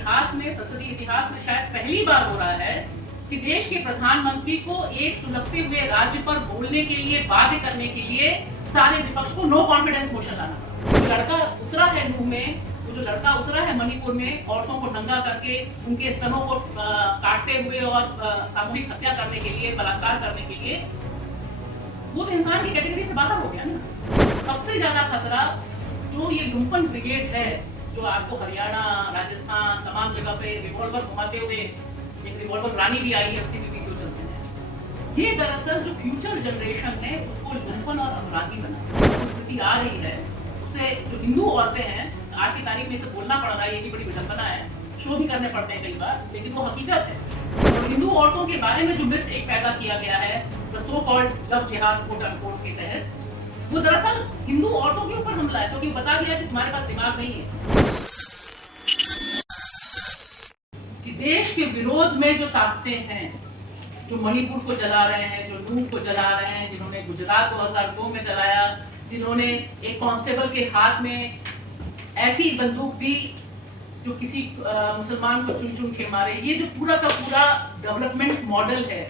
इतिहास में, संसदीय इतिहास में शायद पहली बार हो रहा है कि देश के प्रधानमंत्री को एक सुलगते हुए राज्य पर बोलने के लिए, बाध्य करने के लिए सारे विपक्ष को नो कॉन्फिडेंस मोशन लाना पड़ा। जो लड़का उतरा है नूह में, जो लड़का उतरा है मणिपुर में, औरतों को नंगा करके उनके स्तनों को काटते हुए और सामूहिक हत्या करने के लिए, बलात्कार करने के लिए, वो तो इंसान की कैटेगरी से बाहर हो गया ना। सबसे ज्यादा खतरा जो ये लुम्पन ब्रिगेड है, जो आपको हरियाणा, राजस्थान, तमाम जगह पे रिवॉल्वर घुमाते हुए, एक रिवॉल्वर रानी भी आई है, उसके भी वीडियो चलते हैं। ये दरअसल जो फ्यूचर जनरेशन है उसको लुम्पन और अपराधी बना स्थिति आ रही है। उसे जो हिंदू औरतें हैं, आज की तारीख में इसे बोलना पड़ रहा है, ये भी बड़ी विडंबना है, शो भी करने पड़ते हैं कई बार, लेकिन वो हकीकत है। और हिंदू औरतों के बारे में जो मिथ एक पैदा किया गया है, द सो कॉल्ड लव जिहाद कोट अनकोट के तहत, वो दरअसल हिंदू औरतों के ऊपर हमला है, क्योंकि तो बता दिया कि तुम्हारे पास दिमाग नहीं है। कि देश के विरोध में जो ताकतें हैं, जो मणिपुर को जला रहे हैं, जो नूह को जला रहे हैं, जिन्होंने गुजरात 2002 में जलाया, जिन्होंने एक कांस्टेबल के हाथ में ऐसी बंदूक दी जो किसी मुसलमान को चुन चुन के मारे, ये जो पूरा का पूरा डेवलपमेंट मॉडल है,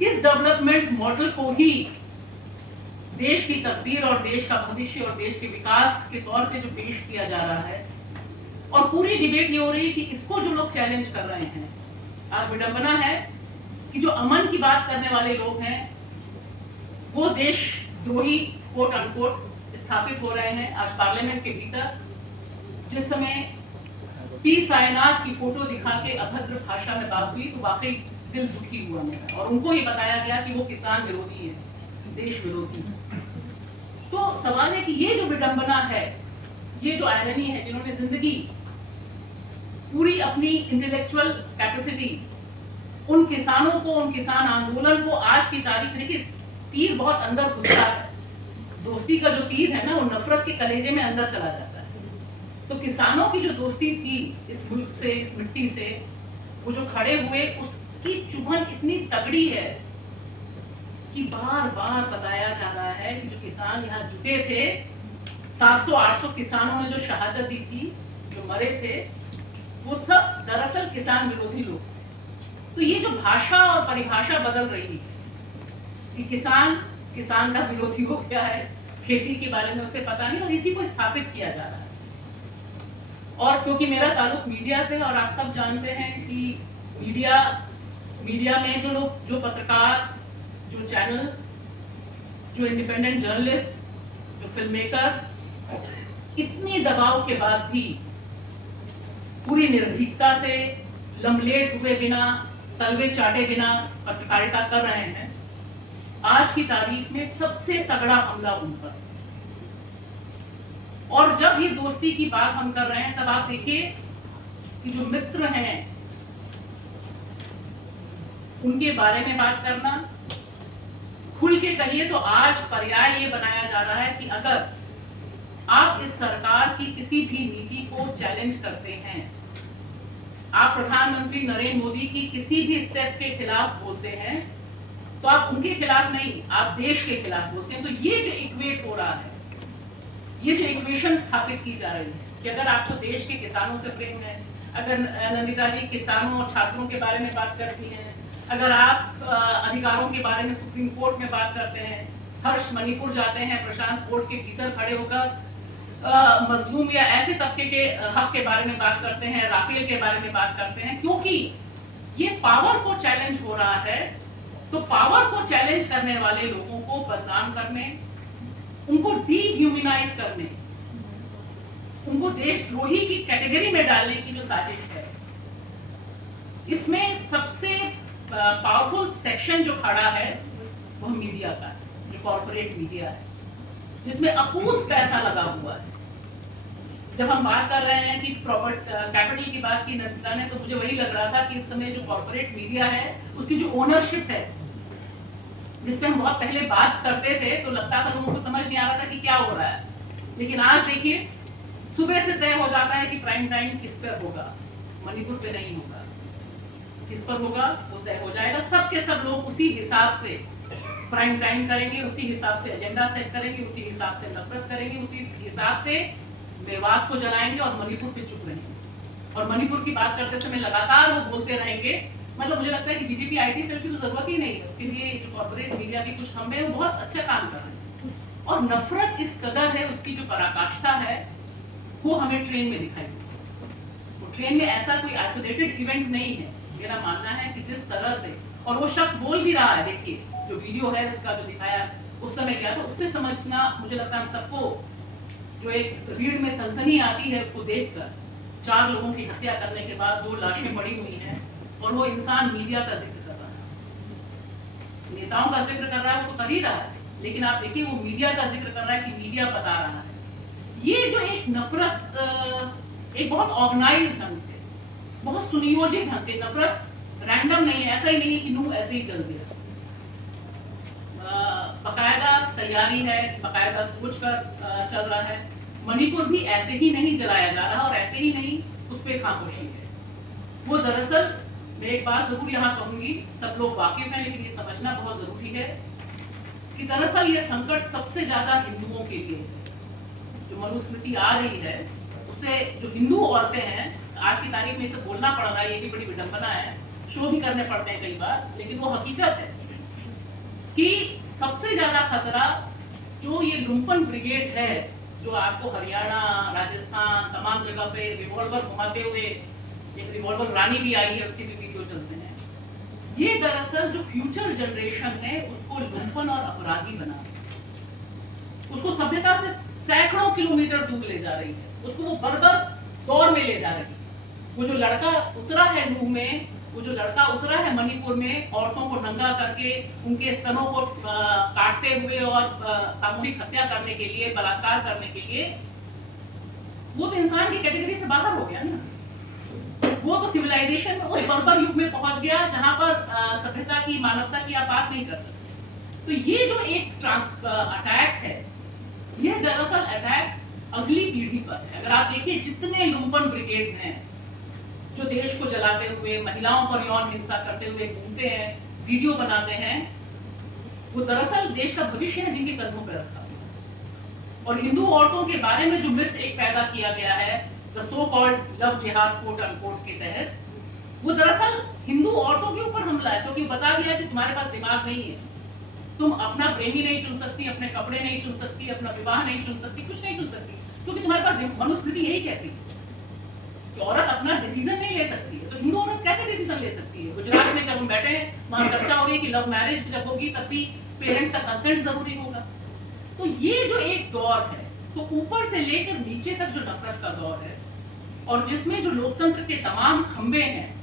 इस डेवलपमेंट मॉडल को ही देश की तकदीर और देश का भविष्य और देश के विकास के तौर पे जो पेश किया जा रहा है, और पूरी डिबेट ये हो रही है कि इसको जो लोग चैलेंज कर रहे हैं, आज विडंबना है कि जो अमन की बात करने वाले लोग हैं वो देशद्रोही कोट अनकोट स्थापित हो रहे हैं। आज पार्लियामेंट के भीतर जिस समय पी सायनाथ की फोटो दिखा के अभद्र भाषा में बात हुई तो वाकई दिल दुखी हुआ मेरा, और उनको ये बताया गया कि वो किसान विरोधी है, देश विरोधी है। तो सवाल है कि ये जो विडंबना है, ये जो आयरनी है, जिन्होंने जिंदगी पूरी अपनी इंटेलेक्चुअल कैपेसिटी उन किसानों को, उन किसान आंदोलन को, आज की तारीख, देखिए तीर बहुत अंदर घुसता है, दोस्ती का जो तीर है ना वो नफरत के कलेजे में अंदर चला जाता है। तो किसानों की जो दोस्ती थी इस मुल्क से, इस मिट्टी से, वो जो खड़े हुए, उसकी चुभन इतनी तगड़ी है कि बार बार बताया जा रहा है कि जो किसान यहाँ जुटे थे, 700-800 किसानों ने जो शहादत दी थी, जो मरे थे, वो सब दरअसल किसान विरोधी लोग। तो ये जो भाषा और परिभाषा बदल रही है कि किसान का विरोधी हो गया है, खेती के बारे में उसे पता नहीं, और इसी को स्थापित किया जा रहा है। और क्योंकि मेरा ताल्लुक मीडिया से, और आप सब जानते हैं कि मीडिया में जो लोग, जो पत्रकार, जो चैनल्स, जो इंडिपेंडेंट जर्नलिस्ट, जो फिल्म मेकर, इतने दबाव के बाद भी पूरी निर्भीकता से, लमलेट हुए बिना, तलवे चाटे बिना पत्रकारिता कर रहे हैं। आज की तारीख में सबसे तगड़ा हमला उन पर। और जब ये दोस्ती की बात हम कर रहे हैं, तब आप देखिए कि जो मित्र हैं उनके बारे में बात करना, खुल के कहिए तो आज पर्याय ये बनाया जा रहा है कि अगर आप इस सरकार की किसी भी नीति को चैलेंज करते हैं, आप प्रधानमंत्री नरेंद्र मोदी की किसी भी स्टेप के खिलाफ बोलते हैं, तो आप उनके खिलाफ नहीं, आप देश के खिलाफ बोलते हैं। तो ये जो इक्वेट हो रहा है, ये जो इक्वेशन स्थापित की जा रही है कि अगर आपको देश के किसानों से प्रेम है, अगर नंदिता जी किसानों और छात्रों के बारे में बात करती हैं, अगर आप अधिकारों के बारे में सुप्रीम कोर्ट में बात करते हैं, हर्ष मणिपुर जाते हैं, प्रशांत कोर्ट के भीतर खड़े होकर मजलूम या ऐसे तबके के हक के बारे में बात करते हैं, राफेल के बारे में बात करते हैं, क्योंकि ये पावर को चैलेंज हो रहा है। तो पावर को चैलेंज करने वाले लोगों को बदनाम करने, उनको डीह्यूमनाइज करने, उनको देशद्रोही की कैटेगरी में डालने की जो साजिश है, इसमें सबसे पावरफुल सेक्शन जो खड़ा है वो मीडिया का है, जो कॉर्पोरेट मीडिया है, जिसमें अकूत पैसा लगा हुआ है। जब हम बात कर रहे हैं कि कैपिटल की बात की नंदिता ने, तो मुझे वही लग रहा था कि इस समय जो कॉर्पोरेट मीडिया है उसकी जो ओनरशिप है, जिस पे हम बहुत पहले बात करते थे तो लगता था लोगों को समझ नहीं आ रहा था कि क्या हो रहा है, लेकिन आज देखिए सुबह से तय हो जाता है कि प्राइम टाइम किस पर होगा, मणिपुर पे नहीं होगा, किस पर होगा वो तय हो जाएगा। सब के सब लोग उसी हिसाब से प्राइम टाइम करेंगे, उसी हिसाब से एजेंडा सेट करेंगे, उसी हिसाब से नफरत करेंगे, उसी हिसाब से मेवात को जलाएंगे और मणिपुर पे चुप रहेंगे। और मणिपुर की बात करते समय लगातार वो बोलते रहेंगे। मतलब मुझे लगता है कि बीजेपी आईटी सेल की तो जरूरत ही नहीं है, उसके लिए जो कॉर्पोरेट मीडिया के कुछ खंभे हैं वो बहुत अच्छा काम कर रहे हैं। और नफरत इस कदर है, उसकी जो पराकाष्ठा है वो हमें ट्रेन में दिखाई देती। तो ट्रेन में ऐसा कोई आइसोलेटेड इवेंट नहीं है। मेरा मानना है कि जिस तरह से, और वो शख्स बोल भी रहा है, देखिए जो वीडियो है उसका जो दिखाया उस समय क्या, तो उससे समझना मुझे लगता है हम सबको, जो एक रीढ़ में सनसनी आती है उसको देखकर, 4 लोगों की हत्या करने के बाद 2 लाशें पड़ी हुई हैं और वो इंसान मीडिया का जिक्र कर रहा है, नेताओं का जिक्र कर रहा है, वो तो कर ही रहा है, लेकिन आप देखिए वो मीडिया का जिक्र कर रहा है कि मीडिया बता रहा है। ये जो एक नफरत एक बहुत ऑर्गेनाइज ढंग से, बहुत सुनियोजित ढंग से, नफरत रैंडम नहीं है, ऐसा ही नहीं है कि नूह ऐसे ही चल दिया, बकायदा तैयारी है, बकायदा सोच कर चल रहा है। मणिपुर भी ऐसे ही नहीं जलाया जा रहा और ऐसे ही नहीं उस पर खामोशी है। वो दरअसल, मैं एक बात जरूर यहाँ कहूंगी, सब लोग वाकिफ हैं लेकिन ये समझना बहुत जरूरी है कि दरअसल ये संकट सबसे ज्यादा हिंदुओं के लिए है। जो मनुस्मृति आ रही है उससे जो हिंदू औरतें हैं, आज की तारीख में इसे बोलना पड़ रहा है, ये भी बड़ी विडंबना है, शो भी करने पड़ते हैं कई बार, लेकिन वो हकीकत है कि सबसे ज्यादा खतरा जो ये लुम्पन ब्रिगेड है, जो आपको हरियाणा, राजस्थान, तमाम जगह पे रिवॉल्वर घुमाते हुए, एक रिवॉल्वर रानी भी आई है, उसके भी वीडियो चलते हैं, ये दरअसल जो फ्यूचर जनरेशन है उसको लुम्पन और अपराधी बना, उसको सभ्यता से सैकड़ों किलोमीटर दूर ले जा रही है, उसको वो बर्बर दौर में ले जा रही है। वो जो लड़का उतरा है नूह में, वो जो लड़का उतरा है मणिपुर में, औरतों को नंगा करके उनके स्तनों को काटते हुए और सामूहिक हत्या करने के लिए, बलात्कार करने के लिए, वो तो इंसान की कैटेगरी से बाहर हो गया ना। वो तो सिविलाइजेशन में उस बर्बर युग में पहुंच गया जहां पर सभ्यता की, मानवता की आप बात नहीं कर सकते। तो ये जो एक अटैक है, यह दरअसल अटैक अगली पीढ़ी पर है। अगर आप देखिए जितने लुम्पन ब्रिगेड्स हैं जो देश को जलाते हुए, महिलाओं पर यौन हिंसा करते हुए घूमते हैं, वीडियो बनाते हैं, वो दरअसल देश का भविष्य है जिनके कदमों पर रखा हुआ। और हिंदू औरतों के बारे में जो मिथ एक पैदा किया गया है, द सो कॉल्ड लव जिहाद कोट अनकोट के तहत, वो दरअसल हिंदू औरतों के ऊपर हमला है, क्योंकि बता दिया कि तुम्हारे पास दिमाग नहीं है, तुम अपना प्रेमी नहीं चुन सकती, अपने कपड़े नहीं चुन सकती, अपना विवाह नहीं चुन सकती, कुछ नहीं चुन सकती, क्योंकि तुम्हारे पास मनुस्मृति यही कहती है कि औरत अपना डिसीजन नहीं ले सकती है। तो हिंदू औरत कैसे डिसीजन ले सकती है? गुजरात में जब हम बैठे हैं, वहां चर्चा हो रही है कि लव मैरिज जब होगी तब भी पेरेंट्स का कंसेंट जरूरी होगा। तो ये जो एक दौर है, तो ऊपर से लेकर नीचे तक जो नफरत का दौर है, और जिसमें जो लोकतंत्र के तमाम खंभे हैं,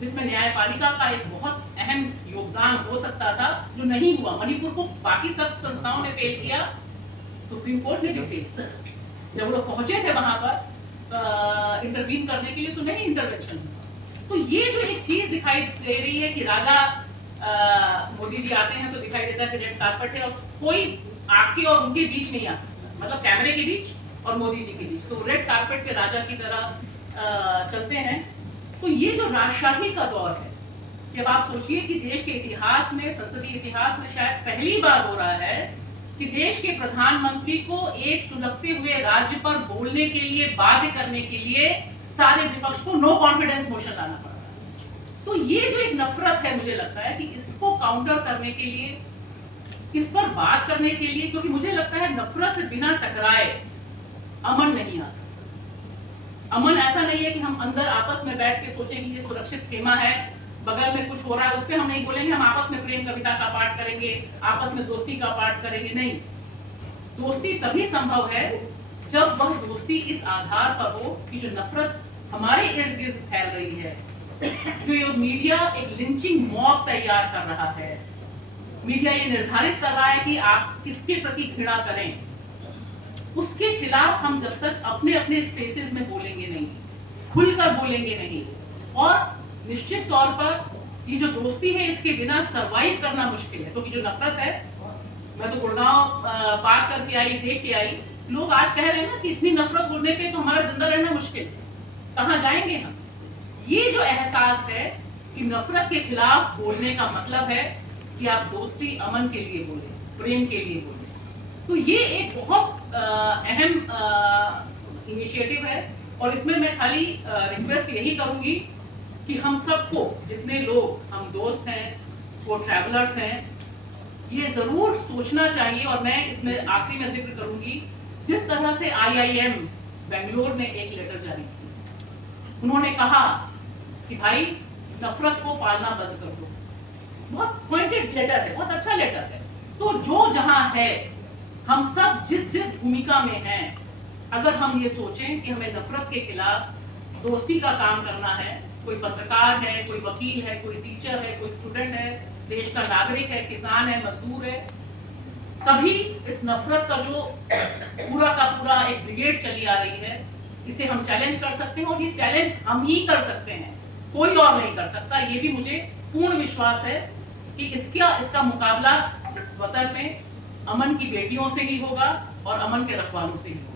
जिसमें न्यायपालिका का एक बहुत अहम योगदान हो सकता था, जो नहीं हुआ। मणिपुर को बाकी सब संस्थाओं ने फेल किया, सुप्रीम कोर्ट ने भी फेल किया। जब लोग पहुंचे थे वहां पर इंटरवीन करने के लिए, तो नहीं इंटरवेंशन हुआ। तो ये जो एक चीज दिखाई दे रही है कि राजा मोदी जी आते हैं तो दिखाई देता है कि रेड कार्पेट है और कोई आपके और उनके बीच नहीं आ सकता, मतलब कैमरे के बीच और मोदी जी के बीच, तो रेड कार्पेट के राजा की तरह चलते हैं। तो ये जो राजशाही का दौर है, जब आप सोचिए कि देश के इतिहास में, संसदीय इतिहास में शायद पहली बार हो रहा है कि देश के प्रधानमंत्री को एक सुलगते हुए राज्य पर बोलने के लिए, बाध्य करने के लिए सारे विपक्ष को नो कॉन्फिडेंस मोशन लाना पड़ रहा है। तो ये जो एक नफरत है, मुझे लगता है कि इसको काउंटर करने के लिए, इस पर बात करने के लिए, क्योंकि मुझे लगता है नफरत से बिना टकराए अमन नहीं आ सकता। अमन ऐसा नहीं है कि हम अंदर आपस में बैठ के सोचें कि ये सुरक्षित खेमा है, बगल में कुछ हो रहा है, उस पर हम नहीं बोलेंगे, हम आपस में प्रेम कविता का पाठ करेंगे, आपस में दोस्ती का पाठ करेंगे। नहीं, दोस्ती तभी संभव है जब वह दोस्ती इस आधार पर हो कि जो नफरत हमारे इर्द गिर्द फैल रही है, जो ये मीडिया एक लिंचिंग मॉब तैयार कर रहा है, मीडिया ये निर्धारित कर रहा है कि आप किसके प्रति घृणा करें, उसके खिलाफ हम जब तक अपने अपने स्पेसेस में बोलेंगे नहीं, खुलकर बोलेंगे नहीं, और निश्चित तौर पर ये जो दोस्ती है इसके बिना सरवाइव करना मुश्किल है। क्योंकि जो नफरत है, मैं तो गुड़गांव पार करके आई, देख के आई, लोग आज कह रहे हैं ना कि इतनी नफरत बोलने पे तो हमारा जिंदा रहना मुश्किल, कहाँ जाएंगे हम। ये जो एहसास है कि नफरत के खिलाफ बोलने का मतलब है कि आप दोस्ती, अमन के लिए बोले, प्रेम के लिए बोले। तो ये एक बहुत अहम इनिशिएटिव है और इसमें मैं खाली रिक्वेस्ट यही करूंगी कि हम सबको, जितने लोग हम दोस्त हैं, वो ट्रैवलर्स हैं, ये जरूर सोचना चाहिए। और मैं इसमें आखिरी में जिक्र करूंगी, जिस तरह से IIM बेंगलोर ने एक लेटर जारी किया, उन्होंने कहा कि भाई नफरत को पालना बंद कर दो। बहुत पॉइंटेड लेटर है, बहुत अच्छा लेटर है। तो जो जहां है, हम सब जिस जिस भूमिका में हैं, अगर हम ये सोचें कि हमें नफरत के खिलाफ दोस्ती का काम करना है, कोई पत्रकार है, कोई वकील है, कोई टीचर है, कोई स्टूडेंट है, देश का नागरिक है, किसान है, मजदूर है, तभी इस नफरत का जो पूरा का पूरा एक ब्रिगेड चली आ रही है, इसे हम चैलेंज कर सकते हैं। और ये चैलेंज हम ही कर सकते हैं, कोई और नहीं कर सकता। ये भी मुझे पूर्ण विश्वास है कि इसका मुकाबला इस वतन में अमन की बेटियों से ही होगा और अमन के रखवालों से ही होगा।